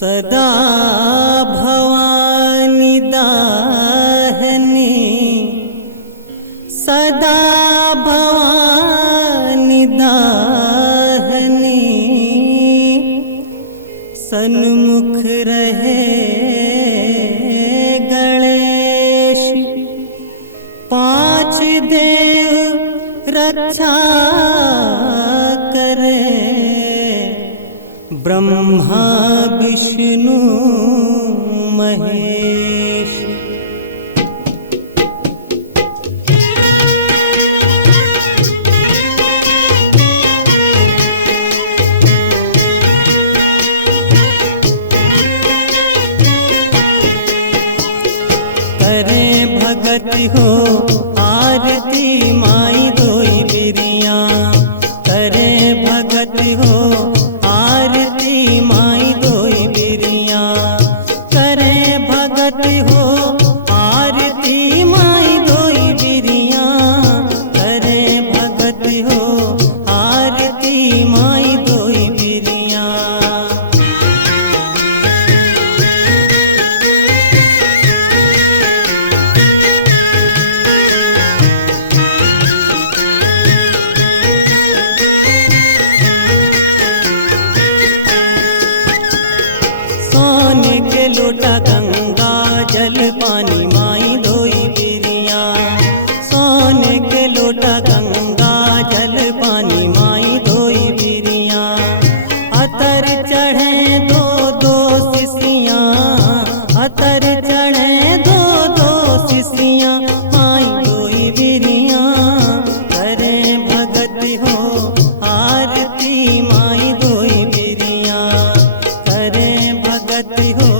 सदा भवानी दाहिनी, सदा भवानी दाहिनी, सन्मुख रहे गणेश। पांच देव रक्षा करे, ब्रह्मा विष्णु महेश। करे भगति हो आरती माई दोई बिरिया, करे भगति हो आरती माई दोई बिरिया, करे भगति हो आरती माई दोई बिरिया, करे भगति हो आरती माई दोई बिरिया। सोने के लोटा गंगा जल पानी माई धोई बिरिया, सोने के लोटा गंगा जल पानी माई धोई बिरिया। अतर चढ़े दो दो शिशियाँ, अतर चढ़े दो दो शिशियाँ माई धोई बिरिया, करे भगति हो आरती माई धोई बिरिया, करे भगति हो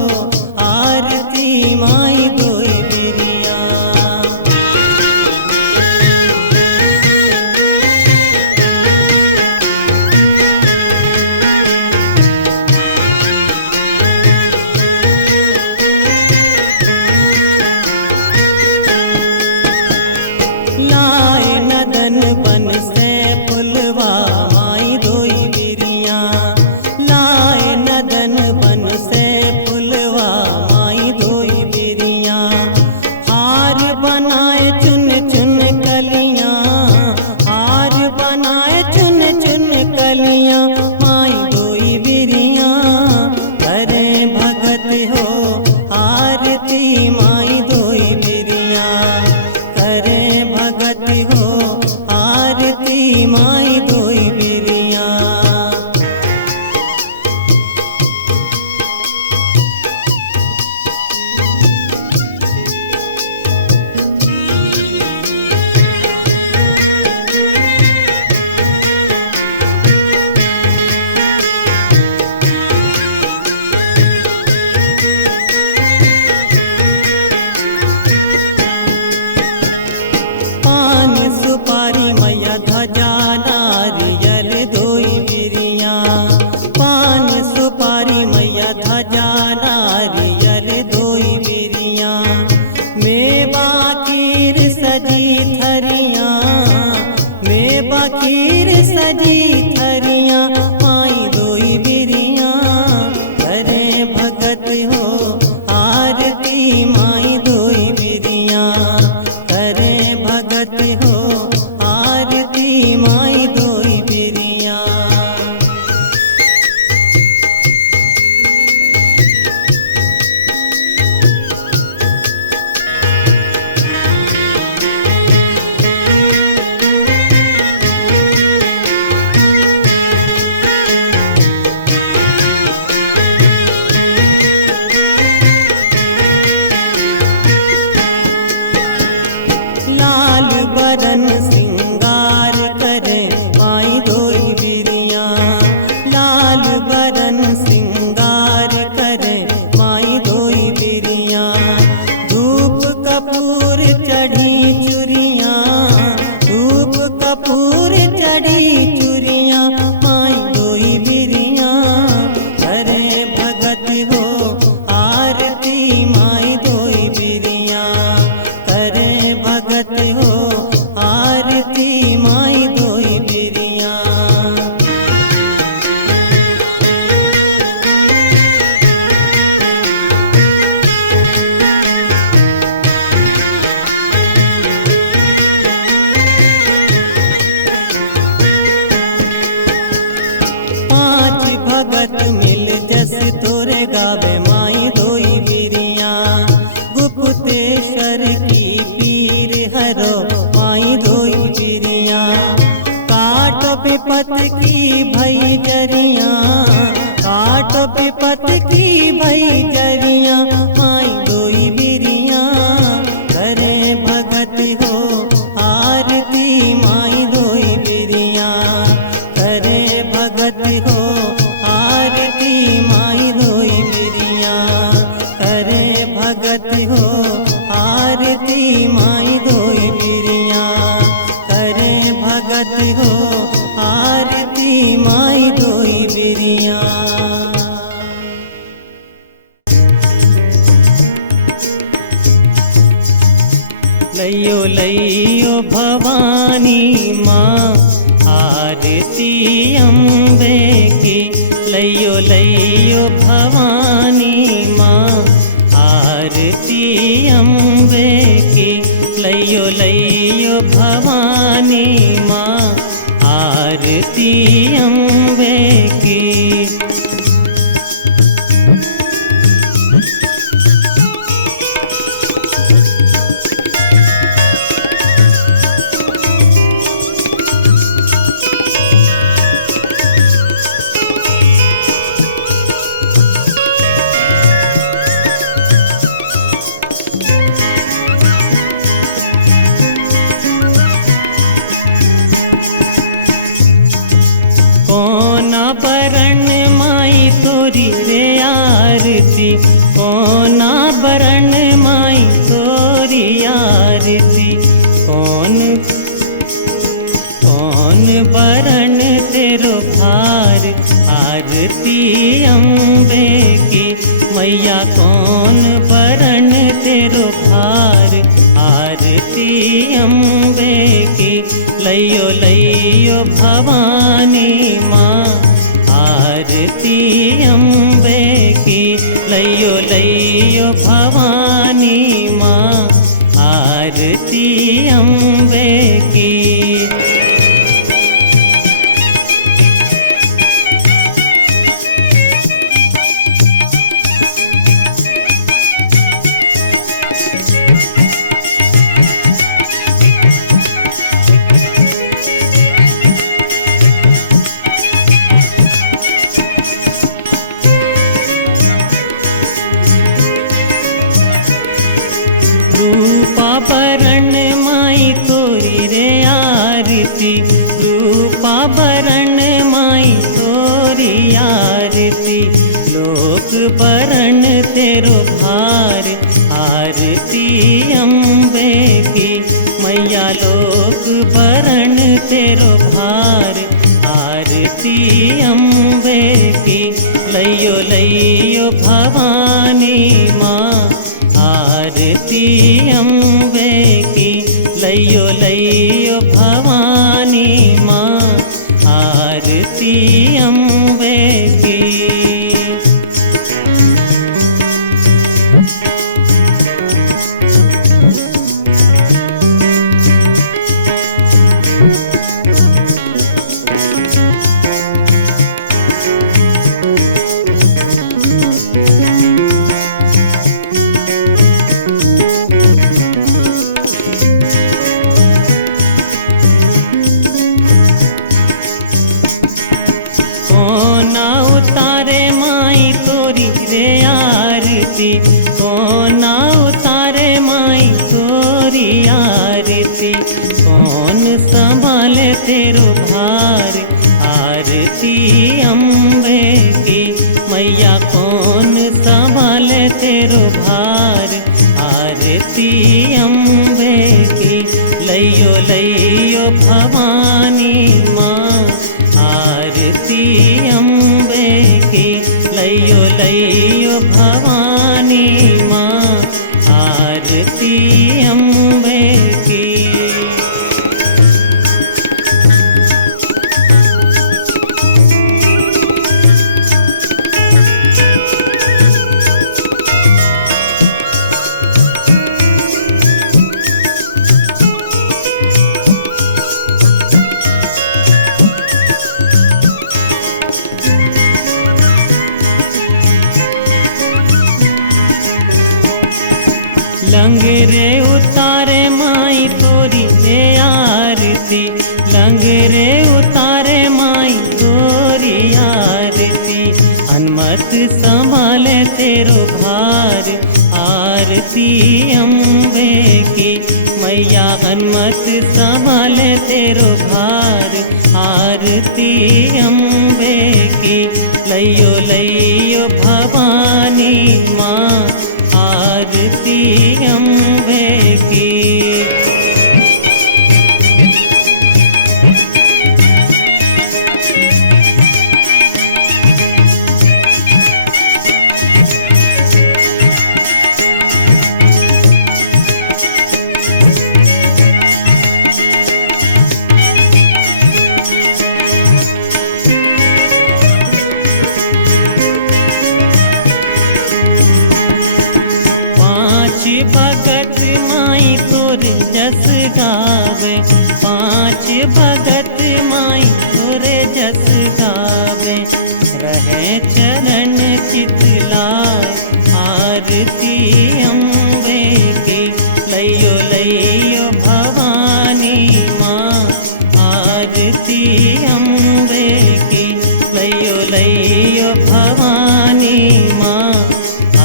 आरती माई धोई बिरिया। लाए नदन बन से फुलवा माई धोई बिरिया, लाए नदन बन से फुलवा माई धोई बिरिया। हार बनाए चुन चुन कलियां, हार बनाए चुन चुन कलियां माई धोई बिरिया, करे भगति हो आरती माई धोई बिरिया, करे भगति हो आरती माई धोई बिरिया। पान सुपारी मैया ध्वजा नारियल धोई बिरिया, पान सुपारी मैया ध्वजा नारियल धोई बिरिया। मेवा खीर सजी थरिया, मेवा खीर सजी थरिया माई धोई बिरिया, करे भगति हो आरती माई धोई बिरिया, करे भगति हो आरती माई धोई बिरिया। विपत की भई जरिया, काट विपत की भई जरिया, माई दोई बिरिया करे भगत हो आरती, माई दोई बिरिया करे भगत हो आरती, माई दोई बिरिया करे भगत हो आरती, माई दोई बिरिया करे भगत हो आरती, माई दोई बिरिया। लइयो लइयो भवानी माँ आरती अम्बे की, लइयो लइयो भवानी माँ आरती अम्बे की, लइयो लइयो भवानी माँ आरती अम्बे की। कोना बरण माई तोरी रे आरती, कोना बरण माई तोरी आरती, कौन कौन बरण तेरो भार आरती अम्बे की, मैया कौन बरण तेरो भार आरती अम्बे की, लइयो लइयो भवानी माँ आरती अम्बे की, लइयो लइयो भवानी माँ आरती अम्बे की। रूपा बरण माई तोरी रे आरती, रूपा बरण माई तोरी आरती, लोक बरण तेरो भार आरती अम्बे की, मैया लोक बरण तेरो भार आरती अम्बे की, लइयो लइयो भवानी माँ आरती अम्बे की, लइयो लइयो भवानी माँ आरती अम्बे की। कोना उतारे माई तोरी रे आरती, कोना उतारे माई तोरी आरती, कौन संभाले तेरो भार आरती अम्बे की, मैया कौन संभाले तेरो भार आरती अम्बे की, लइयो लइयो भवानी माँ आरती अम्बे की, लइयो लइयो भवानी माँ आरती अम्बे की। लंगरे उतारे माई तोरी रे आरती, लंगरे उतारे तेरो भार, आरती अम्बे की। मैया हनुमत संभाले तेरो भार, आरती अम्बे की। लइयो लइयो भवानी माँ, आरती अम्बे की। भगत माई तोर जस गावे, पांच भगत माई तोर जस गावे। रहे चरण चितलाय, आरती अम्बे की। लइयो लइयो भवानी माँ, आरती अम्बे की। लइयो लइयो भवानी माँ,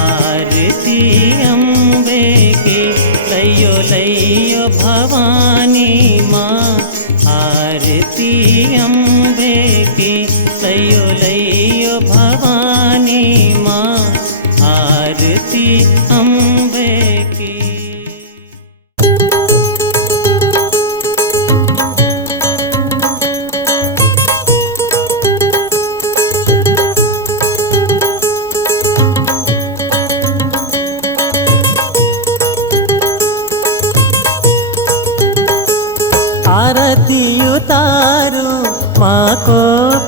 आरती अम्बे की। लइयो लइयो भवानी माँ, आरती अम्बे की। लइयो लइयो भवानी माँ, आरती अम्बे की। आरती उतारूं माँ को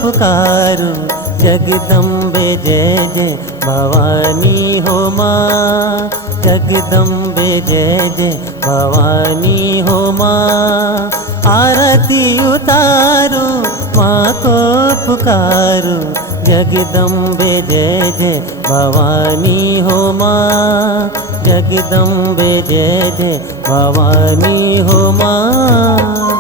पुकारूं, जगदम्बे जय जय भवानी हो माँ। जगदम्बे जय जय भवानी हो माँ। आरती उतारूं माँ को पुकारूं, जगदम्बे जय जय भवानी हो माँ। जगदम्बे जय जय भवानी हो माँ।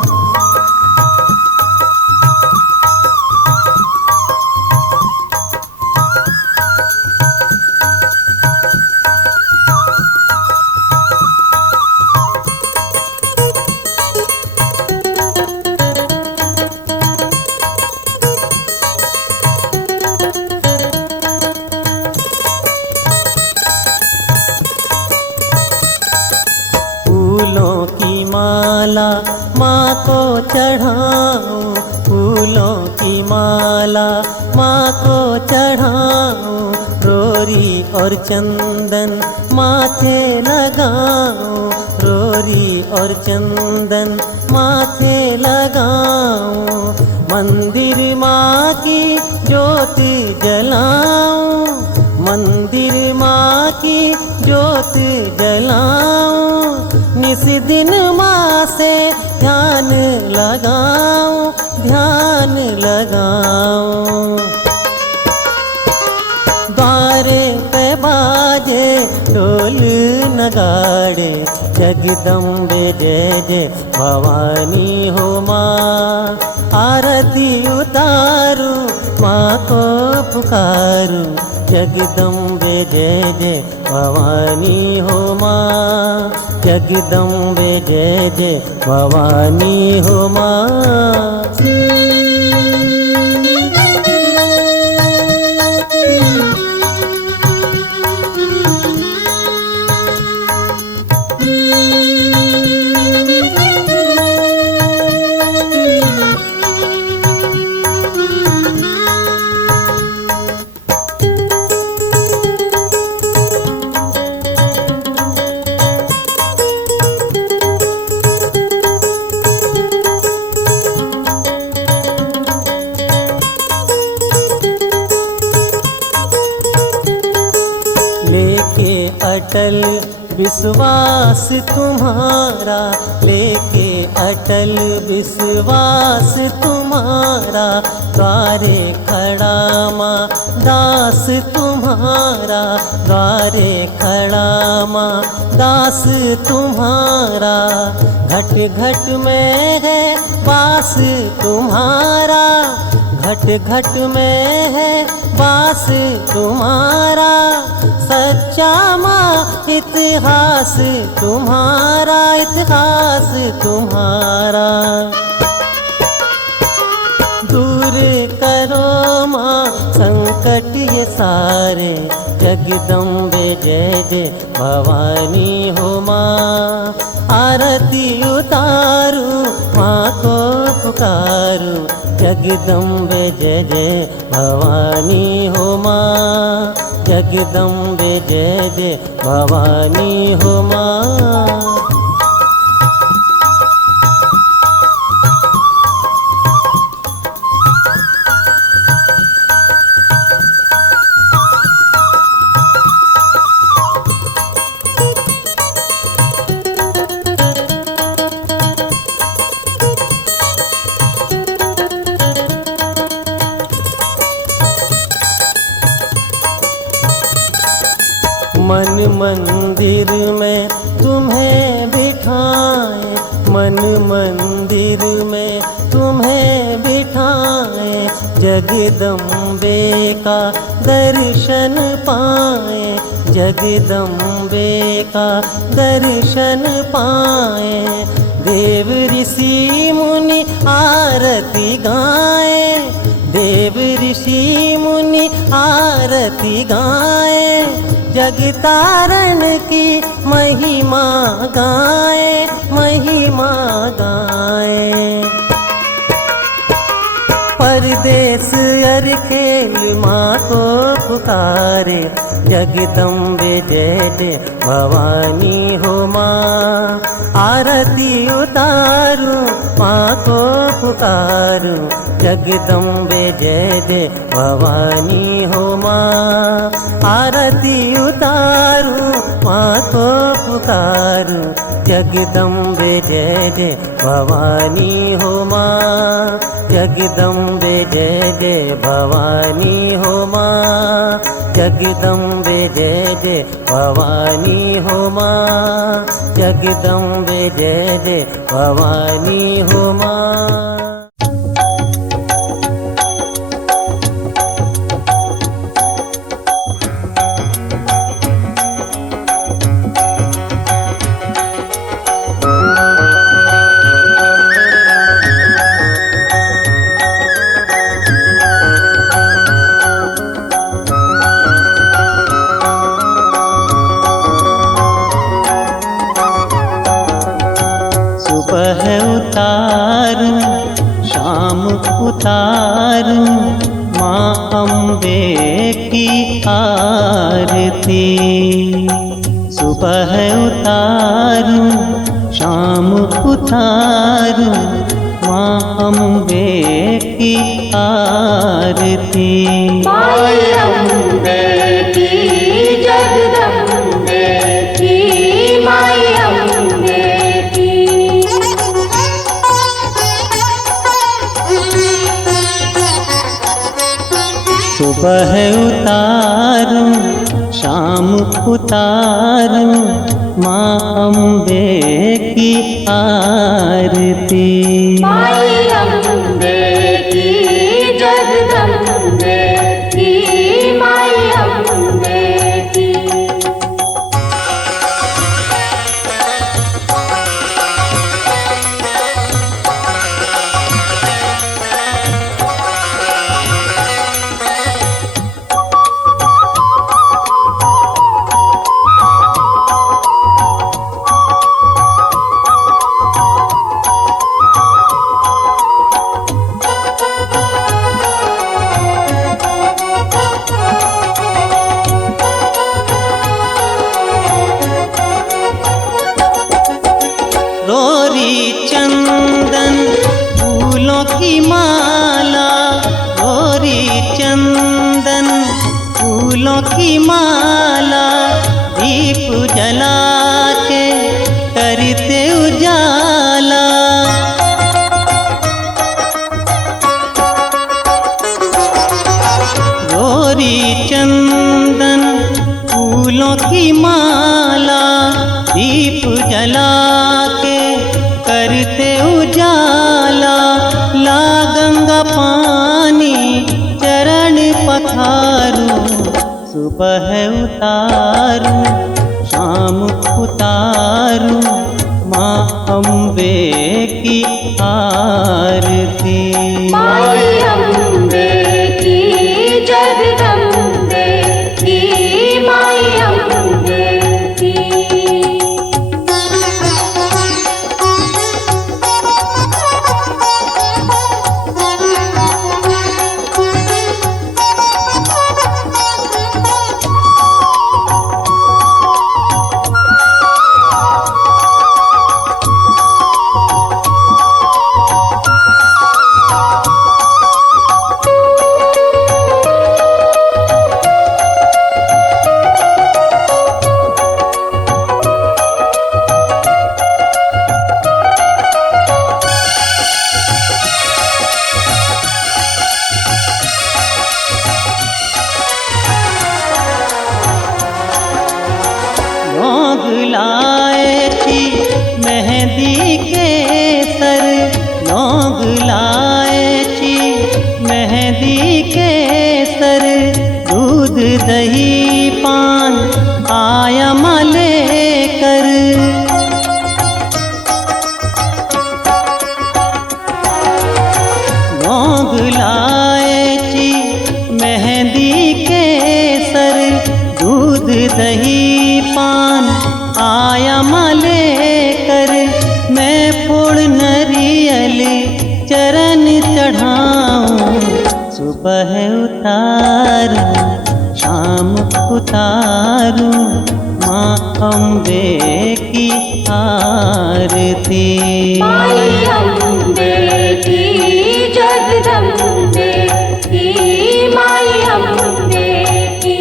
फूलों की माला माँ को चढ़ाऊं, फूलों की माला माँ को चढ़ाऊं। रोरी और चंदन माथे लगाऊं, रोरी और चंदन माथे लगाऊं। मंदिर माँ की ज्योति जलाऊं, मंदिर माँ की ज्योति जलाऊं। निस दिन माँ से ध्यान लगाऊं, ध्यान लगाऊं। द्वारे पे बाजे ढोल नगाड़े, जगदम्बे जय जय भवानी हो माँ। आरती उतारूं माँ को पुकारूं, जगदम्बे जय जय भवानी हो माँ। जगदम्बे जय जय भवानी हो माँ। लेके अटल विश्वास तुम्हारा, लेके अटल विश्वास तुम्हारा। द्वारे खड़ा माँ दास तुम्हारा, द्वारे खड़ा माँ दास तुम्हारा। घट घट में है वास तुम्हारा, घट घट में है वास तुम्हारा, सच्चा माँ इतिहास तुम्हारा, इतिहास तुम्हारा। दूर करो माँ संकट ये सारे, जगदम्बे जय जय भवानी हो माँ। आरती उतारू माँ को पुकारू, जगदम्बे जय जय भवानी हो माँ, जगदम्बे जय जय भवानी हो माँ। मन मंदिर में तुम्हें बिठाए, मन मंदिर में तुम्हें बिठाए, जगदम्बे का दर्शन पाए, जगदम्बे का दर्शन पाए। देव ऋषि मुनि आरती गाए, देव ऋषि मुनि आरती गाए, जगतारण की महिमा गाए, महिमा गाए। परदेस अर खेल माँ को पुकारे, जगदम्बे जय जय भवानी हो माँ। आरती उतारू माँ को पुकारू, जगदम्बे जय जय भवानी हो माँ। आरती उतारू माँ को पुकारू, जगदम्बे जय जय भवानी हो माँ, जगदम्बे जय जय भवानी हो माँ, जगदम्बे जय जय भवानी हो माँ, जगदम्बे जय जय भवानी हो माँ। सुबह उतारूं शाम उतारूं माँ अम्बे की आरती। सुबह उतारूं शाम उतारूं माँ अम्बे की आरती। माई अम्बे की जगदम्बे की, माई अम्बे की। सुबह उतारूं शाम उतारूं माँ अम्बे की आरती। माई अम्बे की जगदम्बे की, माई अम्बे की। रोरी चंदन फूलों की माला, रोरी चंदन फूलों की माला, दीप जला के करते उजाला। रोरी चंदन फूलों की माला, दीप जला के करते उजाला। ला गंगा पानी पधारूं, सुबह उतारूं, शाम उतारूं, माँ अम्बे की आरती। माई अम्बे की, जगदम्बे की, माई अम्बे की। लौंग लाए थी मेहंदी के सर, लौंग लाए थी मेहंदी के सर, दूध दही पान आया माँ लेकर। लौंग लाए थी मेहंदी के सर, दूध दही पान आया माँ लेकर। मैं फोड़ नरियल चरण चढ़ाऊं, सुबह उतारूं, शाम उतारूं, माँ अम्बे की आरती। माई अम्बे की, जगदम्बे की, माई अम्बे की।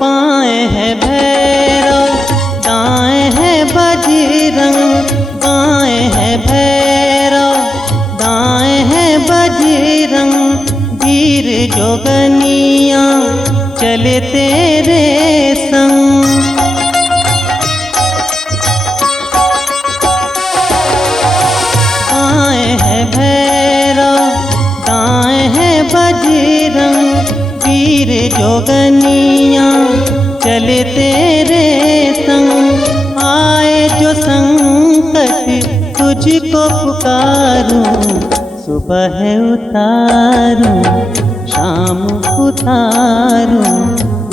बाएं है भैरव, दाएं है बजरंग, बाएं है भैरव, दाएं है बजरंग, वीर जोगनिया चले तेरे संग। बाएं है भैरव, दाएं है बजरंग, वीर जोगनिया चले तेरे संग। आए जो संकट तुझको पुकारूं, सुबह उतारूं, शाम उतारूं,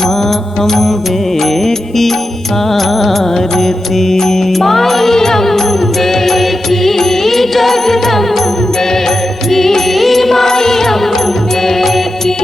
माँ अम्बे की आरती। माई अम्बे की, जगदम्बे की, माई अम्बे की।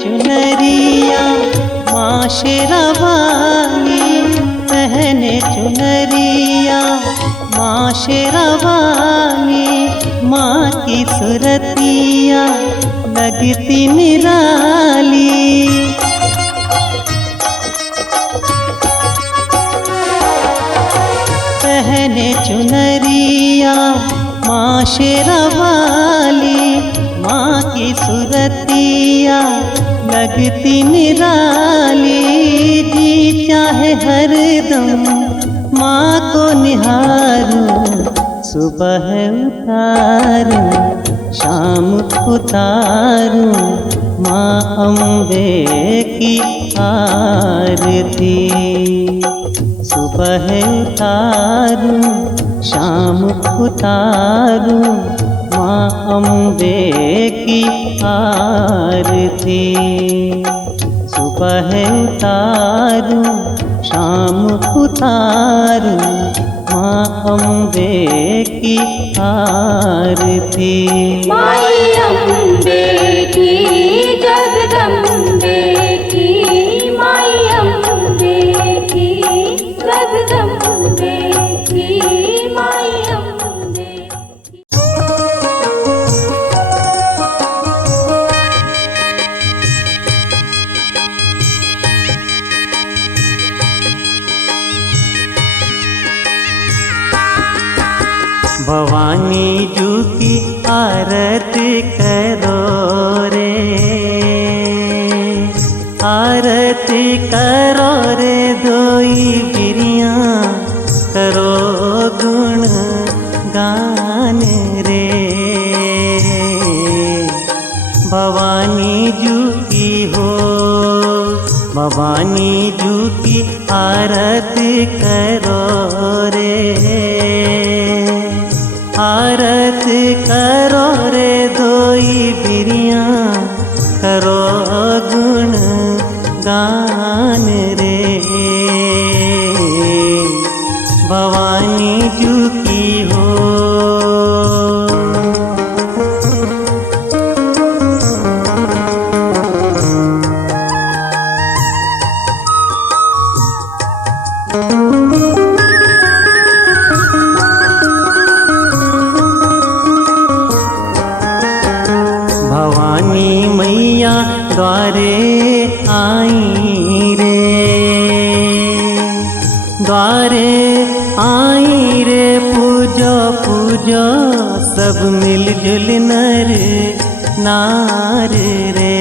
चुनरिया माँ शेरावाली, पहने चुनरिया माँ शेरावाली, माँ की सुरतिया लगती निराली। पहने चुनरिया माँ शेरावाली, माँ की सुरतिया लगती निराली। जी चाहे हरदम माँ को निहारूं, सुबह उतारूं, शाम उतारूं माँ अम्बे की आरती। सुबह उतारूं शाम उतारूं माँ अम्बे की आरती। सुबह उतारूं शाम उतारूं माँ अम्बे की आरती। माई अम्बे की जगदम्बे की, माई अम्बे की जगदम्बे की, माई अम्बे की। भवानी जू की आरती करो रे, आरती करो रे दोई बिरियाँ, करो गुण गान रे। भवानी जू की हो, भवानी जू की आरती करो रे, आरती करो रे दोई बिरियाँ, करो गुण गान रे। भवानी जू की हो। भवानी मैया द्वारे आई रे, द्वारे आई रे, पूजो पूजो सब मिलजुल नर नार रे।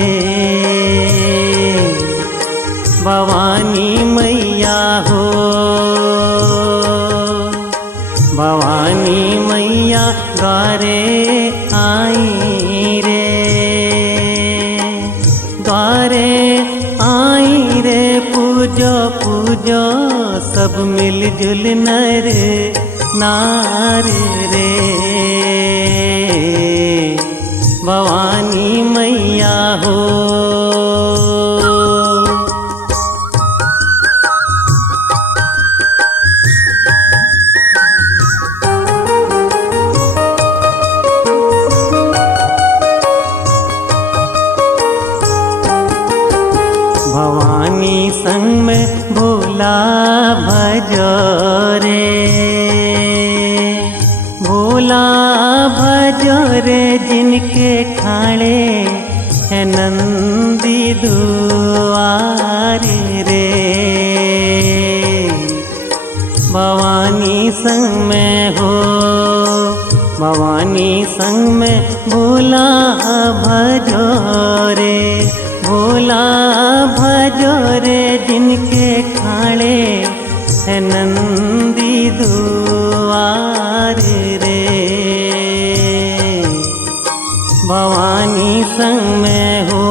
भवानी मैया हो, भवानी मैया द्वारे आई रे, द्वारे आई रे, पूजो पूजो सब मिलजुल नर नार रे। भवानी मैया हो। भवानी संग में भोला भजो रे, भोला भजो रे, जिनके खाड़े है नंदी दुआर रे। भवानी संग में हो, भवानी संग में भोला भजो रे, भोला भजो रे, जिनके खाड़े है नंदी दुआर रे। भवानी संग में हो।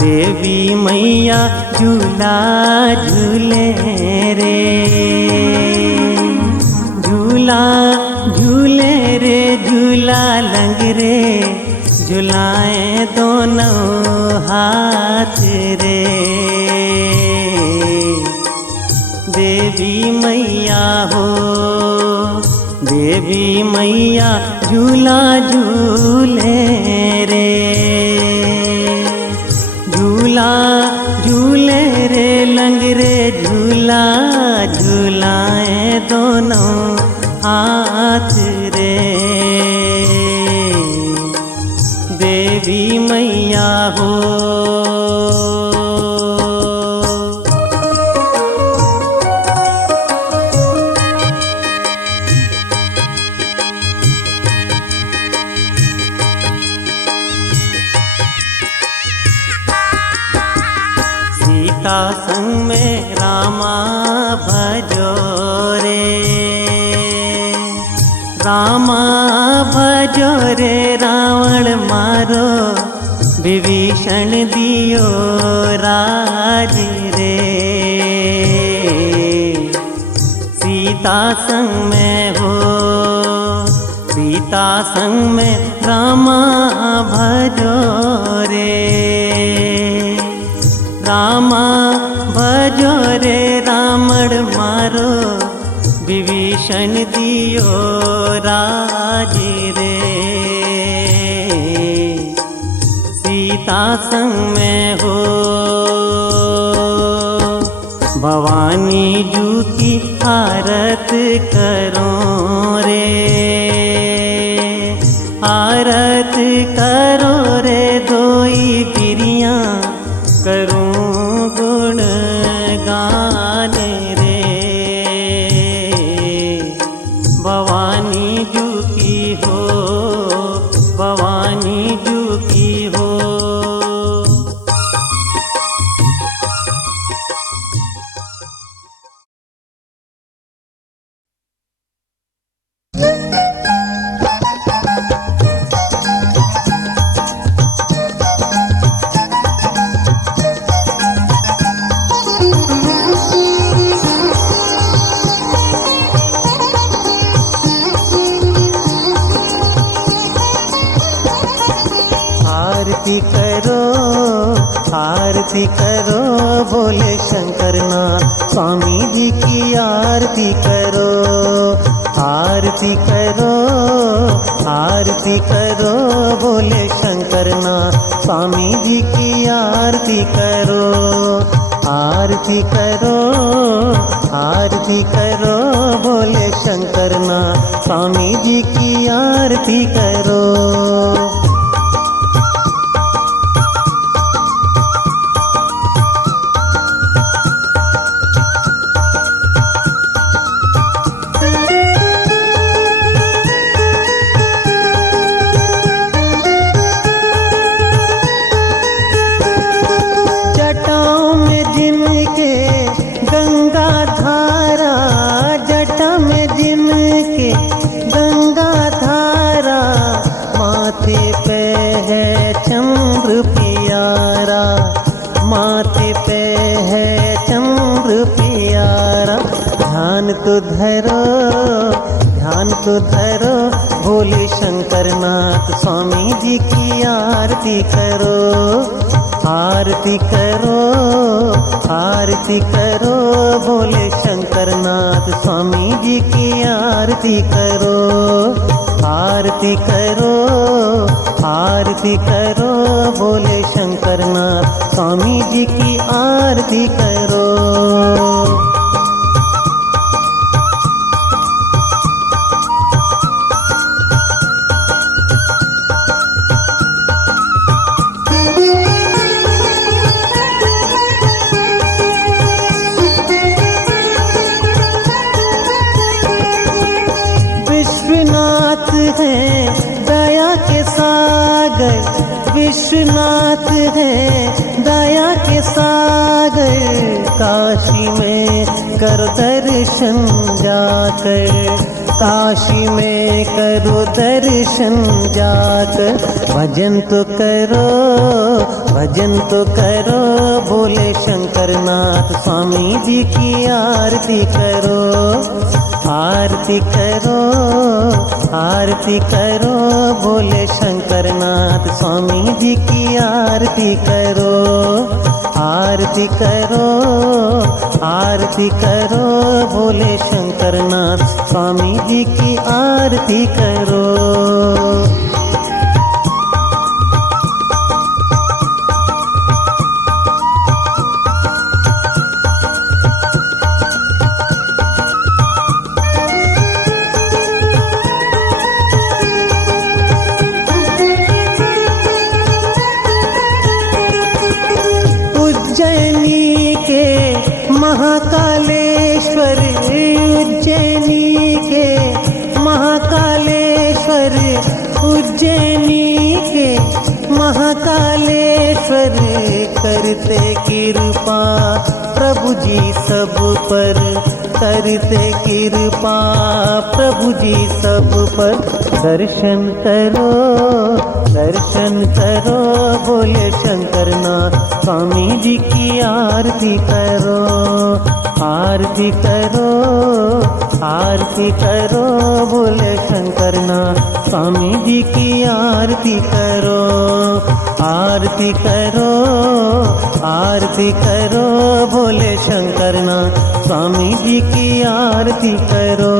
देवी मैया झूला झूले रे, झूला झूले रे, झूला लंग रे, झुलाए दोनों हाथ रे। देवी मैया हो, देवी मैया झूला झूले रे, झूला झूले रे, लंग रे, झूला झूलाए दोनों हाथ रे। देवी मैया हो। संग में रामा भजो रे, रामा भजो रे रावण मारो विभीषण दियो राज रे। सीता संग में हो, सीता संग में रामा भजो रे, रामा भजो रे रावण मारो विभीषण दियो राज रे। सीता संग में हो, भवानी जू की आरत करो रे, आरत करो रे दोई पिरिया करूं गुण गाने रे। भवानी जू की हो, भवानी जू की हो। आरती करो, आरती करो बोले शंकरनाथ स्वामी जी की आरती करो। आरती करो, आरती करो बोले शंकरनाथ स्वामी जी की आरती करो। आरती करो, आरती करो बोले शंकरनाथ स्वामी जी की आरती करो। जटाओं में जिनके गंगा धारा, जटा में जिनके गंगा धारा, माथे पे है चंद्र प्यारा, माथे पे है चंद्र प्यारा। ध्यान तो धरो, ध्यान तो धरो भोले शंकरनाथ स्वामी जी की आरती करो। आरती करो, आरती करो भोले शंकरनाथ स्वामी जी की आरती करो। आरती करो, आरती करो भोले शंकरनाथ स्वामी जी की आरती करो। विश्वनाथ है दया के सागर, विश्वनाथ है दया के सागर। काशी में कर दर्शन जाकर, काशी में करो दर्शन जाकर। भजन तो करो, भजन तो करो भोले शंकरनाथ स्वामी जी की आरती करो। आरती करो, आरती करो भोले शंकरनाथ स्वामी जी की आरती करो। आरती करो, आरती करो भोले शंकरनाथ स्वामी जी की आरती करो। उज्जैनी के महाकालेश्वर, उज्जैनी के महाकालेश्वर, उज्जैनी के महाकालेश्वर। करते कृपा जी सब पर करते कृपा, प्रभु जी सब पर दर्शन करो, दर्शन करो, बोले शंकरनाथ स्वामी जी की आरती करो, आरती करो, आरती करो, बोले शंकरनाथ स्वामी जी की आरती करो, आरती करो, आरती करो, बोले शंकरनाथ स्वामी जी की आरती करो।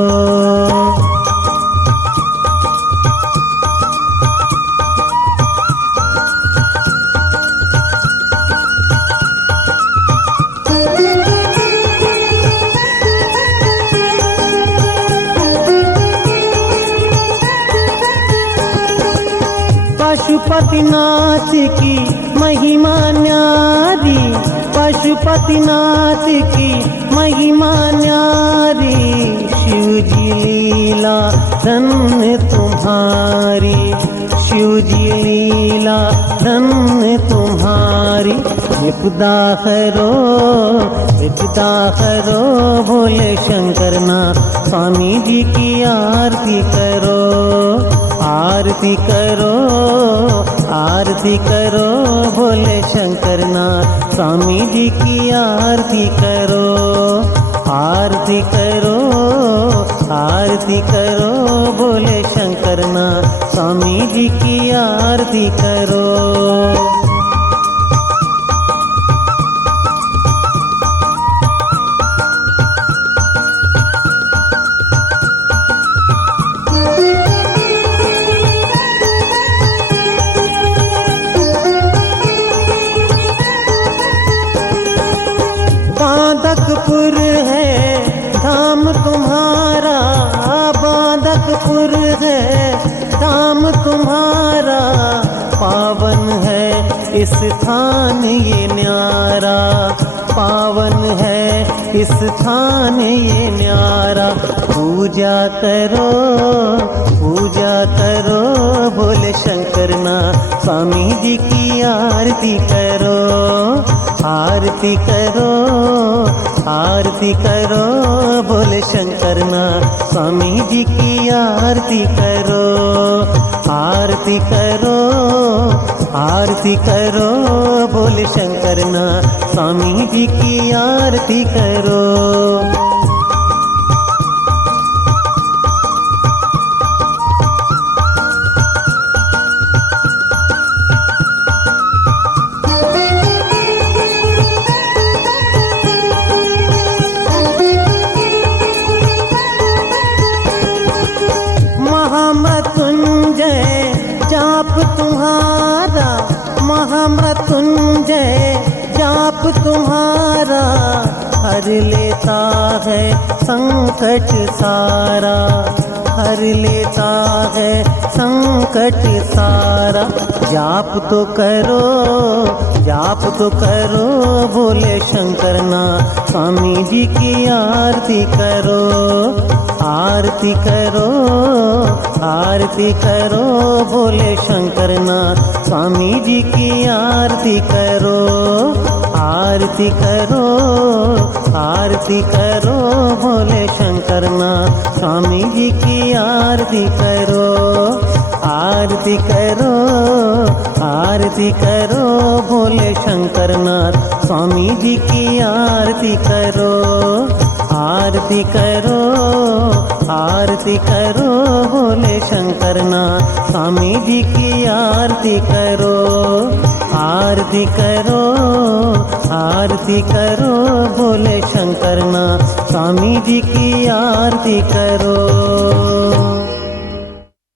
पशुपतिनाथ की महिमा न्यारी, पशुपतिनाथ की महिमा न्यारी, शिव जी लीला धन्य तुम्हारी, शिव जी लीला धन्य तुम्हारी। विपदा हरो, विपदा हरो, बोले शंकरनाथ स्वामी जी की आरती करो, आरती करो, आरती करो, बोले शंकरनाथ स्वामी जी की आरती करो, आरती करो, आरती करो, बोले शंकरनाथ स्वामी जी की आरती करो। बांदकपुर है धाम तुम्हारा, बांदकपुर है धाम तुम्हारा, पावन है इस स्थान ये न्यारा, पावन है इस स्थान ये न्यारा। पूजा करो, पूजा करो, बोले शंकरनाथ स्वामी जी की आरती करो, आरती करो, आरती करो, बोले शंकरनाथ स्वामी जी की आरती करो, आरती करो, आरती करो, बोले शंकरनाथ स्वामी जी की आरती करो। जाप तुम्हारा, महामृत्युंजय जाप तुम्हारा, हर लेता है संकट सारा, हर लेता है संकट सारा। जाप तो करो, जाप तो करो, बोले शंकरनाथ स्वामी जी की आरती करो, आरती करो, आरती करो, बोले शंकरनाथ स्वामी जी की आरती करो, आरती करो, आरती करो, बोले शंकरनाथ स्वामी जी की आरती करो, आरती करो, आरती करो, बोले शंकरनाथ स्वामी जी की आरती करो, आरती करो, आरती करो, बोले शंकरनाथ स्वामी जी की आरती करो, आरती करो, आरती करो, बोले शंकरनाथ स्वामी जी की आरती करो।